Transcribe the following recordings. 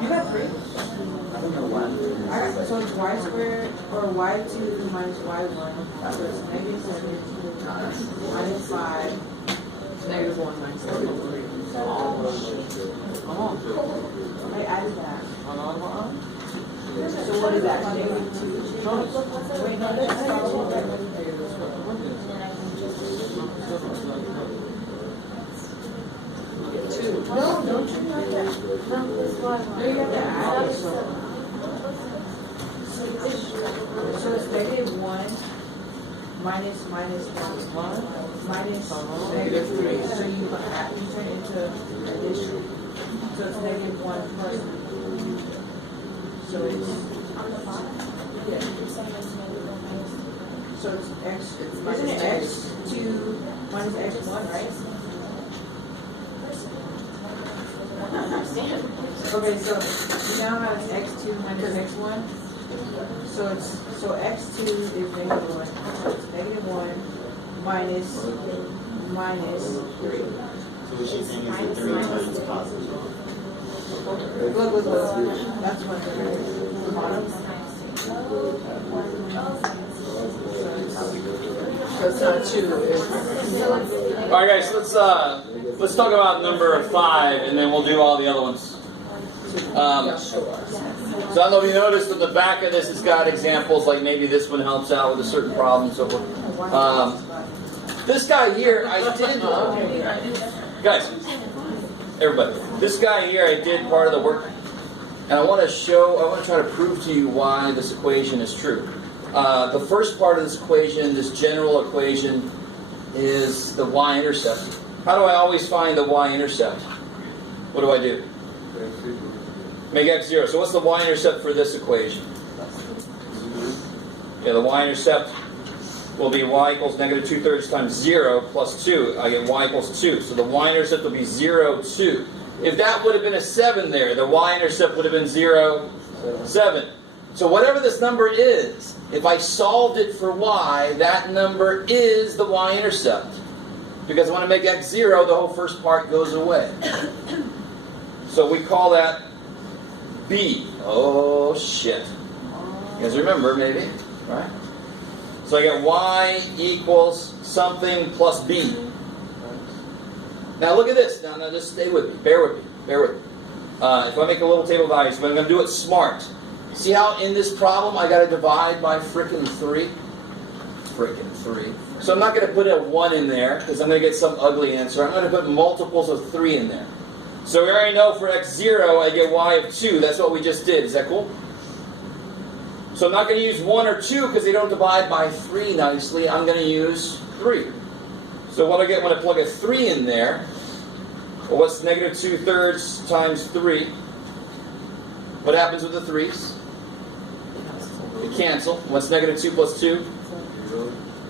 You got 3? So it's y squared, or y2 minus y1. So it's negative 7 minus 5. Negative 1 minus 3. I added that. So what is that? Negative 2? Wait, no, that's not. No, don't you have that? No, you have to add it. So it's negative 1 minus 1 minus negative 3. So you turn into addition. So it's negative 1 plus 3. So it's so it's x. Isn't it x2 minus x1, right? Okay, so you now have x2 minus x1. So x2 is negative 1. So it's negative 1 minus 3. So what she's saying is that 3 times positive. Look. That's what the bottom. That's not 2. All right, guys. Let's talk about number 5, and then we'll do all the other ones. So I don't know if you noticed at the back of this, it's got examples like maybe this one helps out with a certain problem, so forth. This guy here, I did. Guys, everybody, this guy here, I did part of the work, and I want to try to prove to you why this equation is true. The first part of this equation, this general equation, is the y-intercept. How do I always find the y-intercept? What do I do? Make x 0. So what's the y-intercept for this equation? Yeah, the y-intercept will be y equals negative 2/3 times 0 plus 2. I get y equals 2. So the y-intercept will be 0, 2. If that would have been a 7 there, the y-intercept would have been 0, 7. So whatever this number is, if I solved it for y, that number is the y-intercept. Because when I make x 0, the whole first part goes away. So we call that b. Oh, shit. You guys remember, maybe? Right? So I get y equals something plus b. Now look at this. Now just stay with me. Bear with me. If I make a little table of values, but I'm going to do it smart. See how in this problem I got to divide by frickin' 3? Frickin' 3. So I'm not going to put a 1 in there because I'm going to get some ugly answer. I'm going to put multiples of 3 in there. So we already know for x 0 I get y of 2. That's what we just did. Is that cool? So I'm not going to use 1 or 2 because they don't divide by 3 nicely. I'm going to use 3. So what do I get when I plug a 3 in there? Well, what's negative 2/3 times 3? What happens with the 3's? They cancel. What's negative 2 plus 2?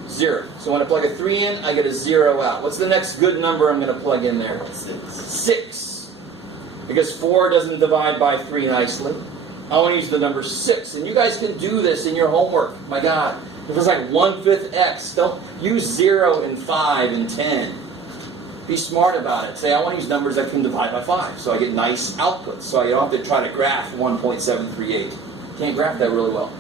0. So when I plug a 3 in, I get a 0 out. What's the next good number I'm going to plug in there? 6. Because 4 doesn't divide by 3 nicely. I want to use the number 6. And you guys can do this in your homework. My God. If it's like 1/5 x, don't use 0 and 5 and 10. Be smart about it. Say, I want to use numbers that can divide by 5. So I get nice outputs. So I don't have to try to graph 1.738. Can't graph that really well.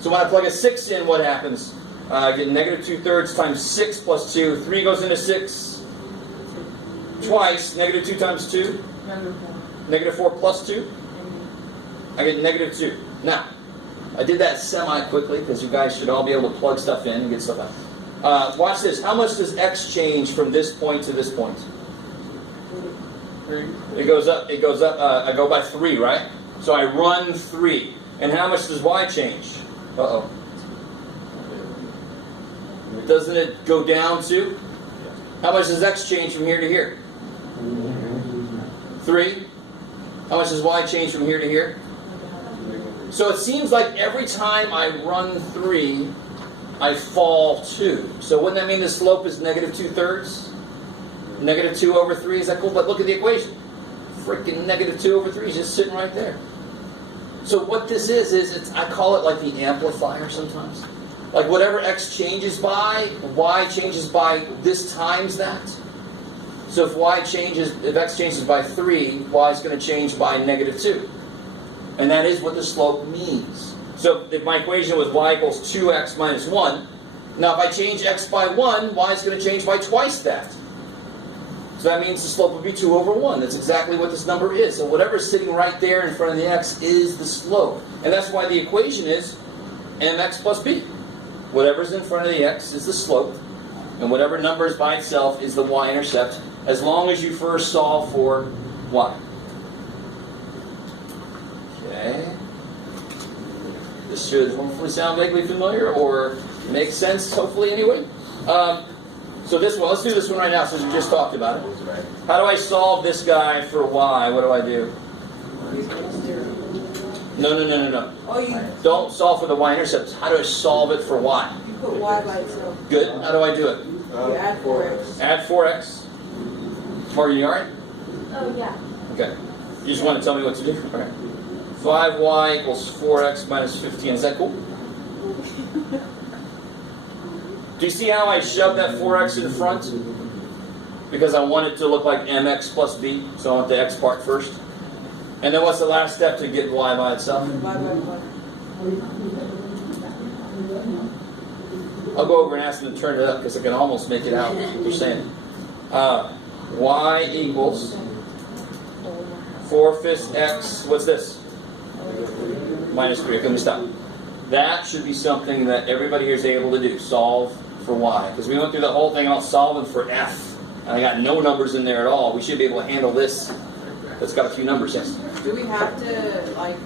So when I plug a 6 in, what happens? I get negative 2/3 times 6 plus 2. 3 goes into 6 twice. Negative 2 times 2? Negative 4 plus 2? I get negative 2. Now, I did that semi-quickly because you guys should all be able to plug stuff in and get stuff out. Watch this. How much does x change from this point to this point? It goes up. It goes up. I go by 3, right? So I run 3. And how much does y change? Uh-oh. Doesn't it go down too? How much does x change from here to here? 3. How much does y change from here to here? So it seems like every time I run 3, I fall 2. So wouldn't that mean the slope is negative 2/3? Negative 2 over 3, is that cool? But look at the equation. Freaking negative 2 over 3 is just sitting right there. So what this is I call it like the amplifier sometimes. Like whatever x changes by, y changes by this times that. So if x changes by 3, y is going to change by -2. And that is what the slope means. So if my equation was y equals 2x minus 1, now if I change x by 1, y is going to change by twice that. So that means the slope would be 2 over 1. That's exactly what this number is. So whatever's sitting right there in front of the x is the slope. And that's why the equation is mx plus b. Whatever's in front of the x is the slope, and whatever number is by itself is the y-intercept, as long as you first solve for y. Okay. This should hopefully sound vaguely familiar, or make sense, hopefully, anyway. So this one, let's do this one right now since we just talked about it. How do I solve this guy for y? What do I do? No. Oh, you Don't solve for the y-intercept. How do I solve it for y? put y by itself. Good. How do I do it? You add 4x. Add 4x. Morgan, you alright? Oh, yeah. Okay. You just want to tell me what to do? Okay. 5y equals 4x minus 15. Is that cool? Do you see how I shoved that 4x in front? Because I want it to look like mx plus b, so I want the x part first. And then what's the last step to get y by itself? Y by 1. I'll go over and ask them to turn it up because I can almost make it out what they're saying. Y equals 4/5 x, what's this? Minus 3. Let me stop. That should be something that everybody here is able to do. Solve for y. Because we went through the whole thing about solving for f. And I got no numbers in there at all. We should be able to handle this. It's got a few numbers, yes. Do we have to, like,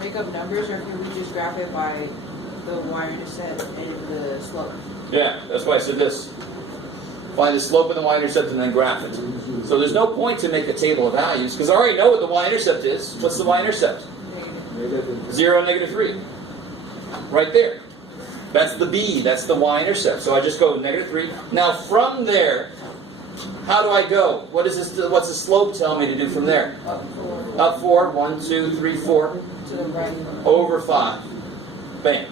make up numbers, or can we just graph it by the y-intercept and the slope? Yeah, that's why I said this. Find the slope of the y-intercept and then graph it. So there's no point to make a table of values, because I already know what the y-intercept is. What's the y-intercept? 0, -3. Right there. That's the b. That's the y-intercept. So I just go -3. Now from there, how do I go? What's the slope tell me to do from there? Up 4. 1, 2, 3, 4. To the right. Over 5. Bam.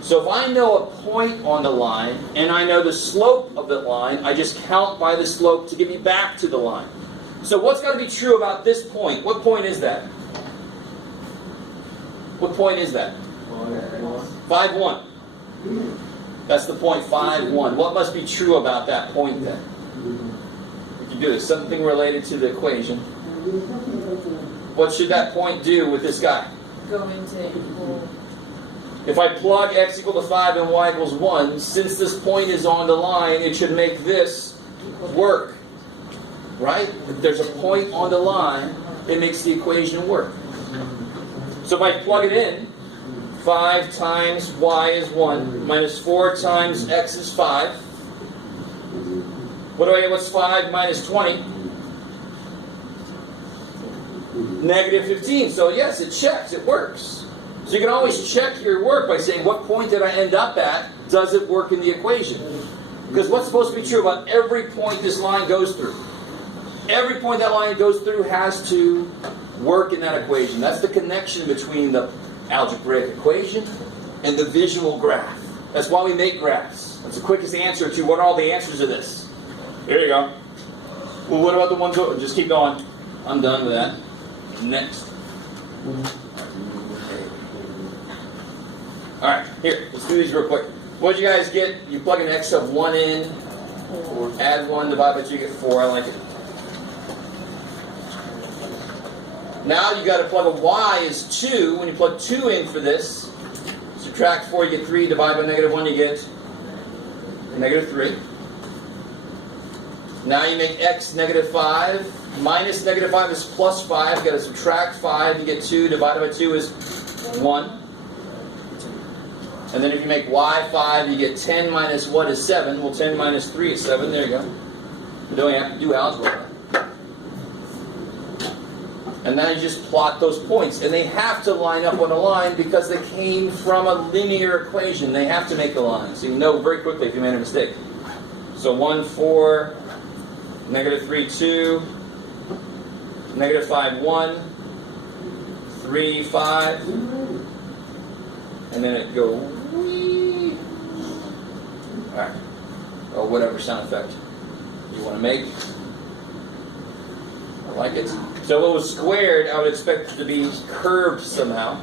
So if I know a point on the line, and I know the slope of the line, I just count by the slope to get me back to the line. So what's got to be true about this point? What point is that? What point is that? 5-1. That's the point, 5-1. What must be true about that point then? We can do this. Something related to the equation. What should that point do with this guy? Go into equal. If I plug x equal to 5 and y equals 1, since this point is on the line, it should make this work. Right? If there's a point on the line, it makes the equation work. So if I plug it in, 5 times y is 1, minus 4 times x is 5. What do I get? What's 5 minus 20? -15. So yes, it checks. It works. So you can always check your work by saying, what point did I end up at? Does it work in the equation? Because what's supposed to be true about every point this line goes through? Every point that line goes through has to work in that equation. That's the connection between the algebraic equation and the visual graph. That's why we make graphs. That's the quickest answer to what are all the answers to this. There you go. Well, what about the ones over? Just keep going. I'm done with that. Next. Alright, here, let's do these real quick. What did you guys get? You plug an x of 1 in, add 1, divide by 2, you get 4. I like it. Now you got to plug a y is 2. When you plug 2 in for this, subtract 4, you get 3. Divide by -1, you get -3. Now you make x -5. Minus -5 is plus 5. You got to subtract 5, you get 2. Divided by 2 is 1. And then if you make y 5, you get 10 minus what is 7? Well, 10 minus 3 is 7. There you go. You don't have to do algebra. And now you just plot those points. And they have to line up on a line because they came from a linear equation. They have to make a line. So you know very quickly if you made a mistake. So 1, 4, -3, 2, -5, 1, 3, 5, and then it goes, alright, or whatever sound effect. you want to make. I like it. So if it was squared, I would expect it to be curved somehow.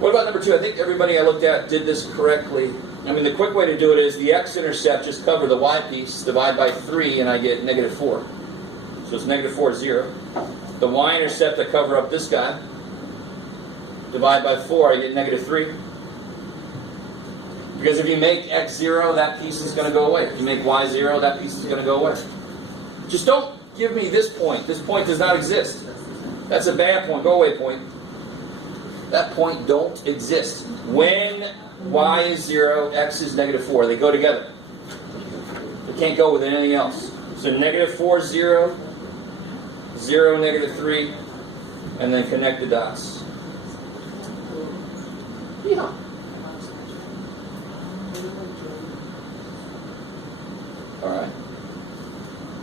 What about number 2? I think everybody I looked at did this correctly. I mean, the quick way to do it is the x-intercept, just cover the y piece, divide by 3, and I get -4. So it's -4 is 0. The y-intercept, I cover up this guy. Divide by 4, I get -3. Because if you make x 0, that piece is going to go away. If you make y 0, that piece is going to go away. Just don't give me this point. This point does not exist. That's a bad point. Go away point. That point don't exist. When y is 0, x is -4. They go together. They can't go with anything else. So -4, 0, 0, -3, and then connect the dots. Yeah. Alright.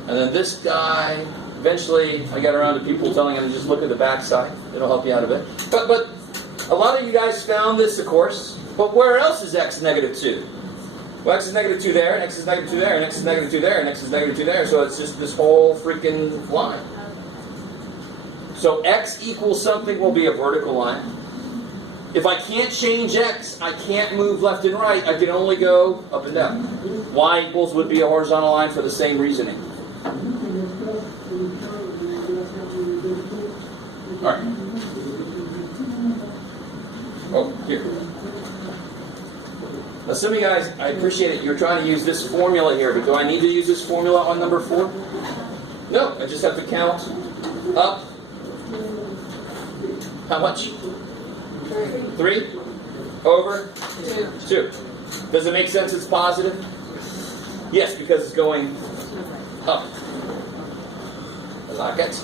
And then this guy, eventually I got around to people telling him to just look at the backside. It'll help you out a bit. But a lot of you guys found this, of course. But where else is x -2? Well, x is -2 there, and x is -2 there, and x is -2 there, and x is -2 there. So it's just this whole freaking line. So x equals something will be a vertical line. If I can't change x, I can't move left and right. I can only go up and down. Y equals would be a horizontal line for the same reasoning. Alright. Oh, here. Assuming, guys, I appreciate it, you're trying to use this formula here, but do I need to use this formula on number 4? No, I just have to count up. How much? 3 over 2. Does it make sense it's positive? Yes, because it's going up. I like it.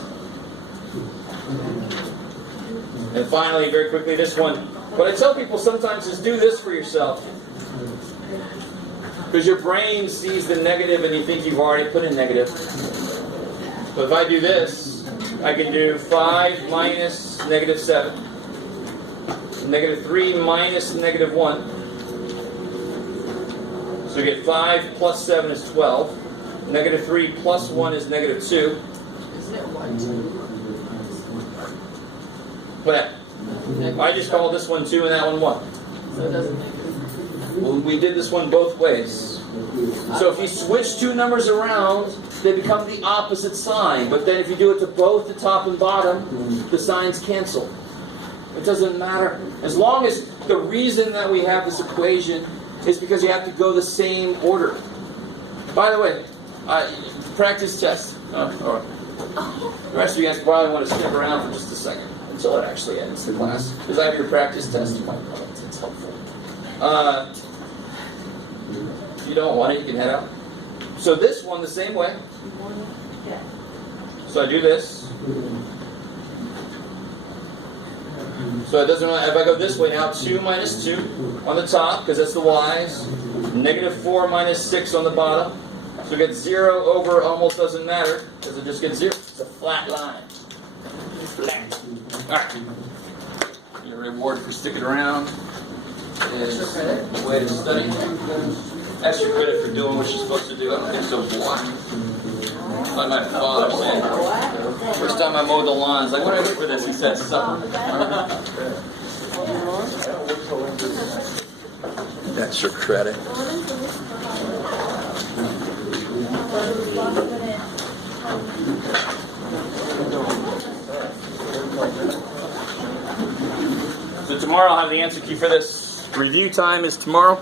And finally, very quickly, this one. What I tell people sometimes is do this for yourself. Because your brain sees the negative and you think you've already put in negative. So if I do this, I can do 5 minus -7. -3 minus -1. So we get 5 plus 7 is 12. -3 plus 1 is -2. Isn't it white? But I just called this one 2 and that one 1. So it doesn't make it. Well, we did this one both ways. So if you switch 2 numbers around, they become the opposite sign. But then if you do it to both the top and bottom, the signs cancel. It doesn't matter. As long as the reason that we have this equation is because you have to go the same order. By the way, practice test. The rest of you guys probably want to stick around for just a second until it actually ends the class. Because I have your practice test. You might know it. It's helpful. If you don't want it, you can head out. So this one, the same way. So I do this. So it doesn't matter. If I go this way now, 2 minus 2 on the top, because that's the y's. -4 minus 6 on the bottom. So we get 0 over almost doesn't matter, because it just gets 0. It's a flat line. Flat. Alright. Your reward for sticking around is the way to study. Extra credit for doing what you're supposed to do. I don't get so bored. Like my father said, first time I mowed the lawns, like, what do I get for this? He said, supper. That's your credit. So tomorrow I'll have the answer key for this. Review time is tomorrow.